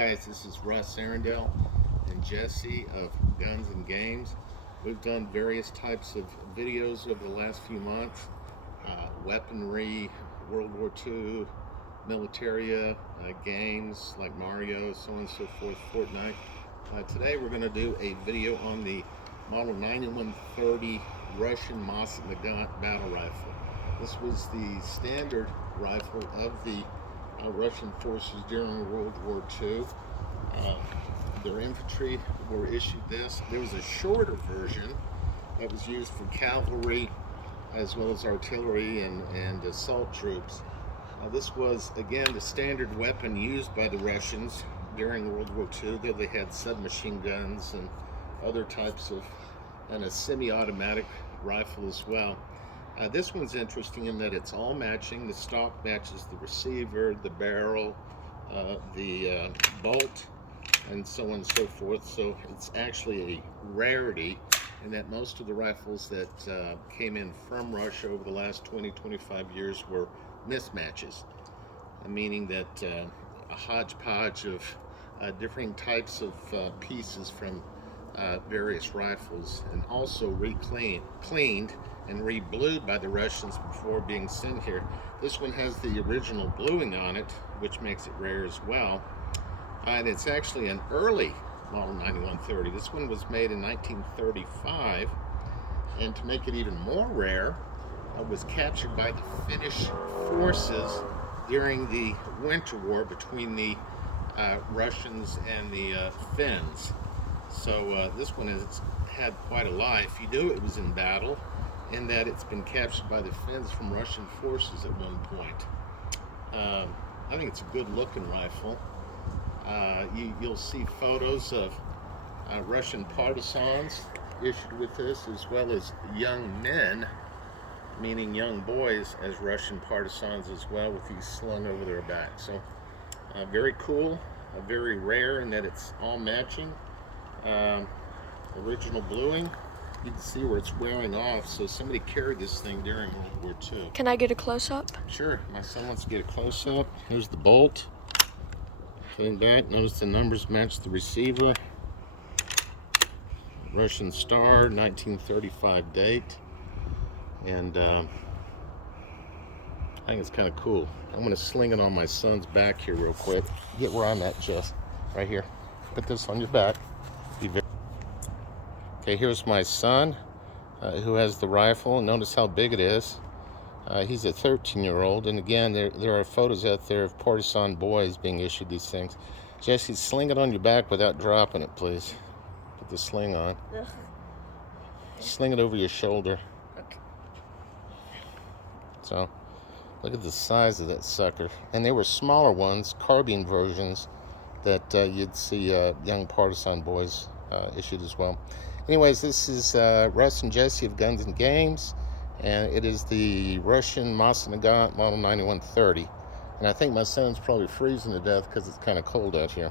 Guys, this is Russ Arundel and Jesse of Guns and Games. We've done various types of videos over the last few months. Weaponry, World War II, militaria, games like Mario, so on and so forth, Fortnite. Today we're going to do a video on the Model 9130 Russian Mosin Nagant battle rifle. This was the standard rifle of the Russian forces during World War II. Their infantry were issued this. There was a shorter version that was used for cavalry as well as artillery and assault troops. This was, again, the standard weapon used by the Russians during World War II, though they had submachine guns and other types of, and a semi-automatic rifle as well. This one's interesting in that it's all matching. The stock matches the receiver, the barrel, the bolt, and so on and so forth. So it's actually a rarity in that most of the rifles that came in from Russia over the last 20-25 years were mismatches, meaning that a hodgepodge of different types of pieces from various rifles, and also cleaned and re-blued by the Russians before being sent here. This one has the original bluing on it, which makes it rare as well. And it's actually an early Model 9130. This one was made in 1935, and to make it even more rare, it was captured by the Finnish forces during the Winter War between the Russians and the Finns. So this one has had quite a life. You knew it was in battle, in that it's been captured by the Finns from Russian forces at one point. I think it's a good looking rifle. You'll see photos of Russian partisans issued with this, as well as young men, meaning young boys, as Russian partisans as well, with these slung over their back. So very cool, very rare in that it's all matching. Original bluing. You can see where it's wearing off, so somebody carried this thing during World War II. Can I get a close-up? Sure, my son wants to get a close-up. Here's the bolt. Getting back, notice the numbers match the receiver. Russian Star, 1935 date. And I think it's kind of cool. I'm going to sling it on my son's back here real quick. Get where I'm at, Jess. Right here. Put this on your back. Okay, here's my son who has the rifle. Notice how big it is. He's a 13-year-old, and again, there are photos out there of partisan boys being issued these things. Jesse, sling it on your back without dropping it, please. Put the sling on. Ugh. Sling it over your shoulder. Okay. So, look at the size of that sucker. And there were smaller ones, carbine versions, that you'd see young partisan boys issued as well. Anyways, this is Russ and Jesse of Guns and Games, and it is the Russian Mosin Nagant Model 9130. And I think my son's probably freezing to death because it's kind of cold out here.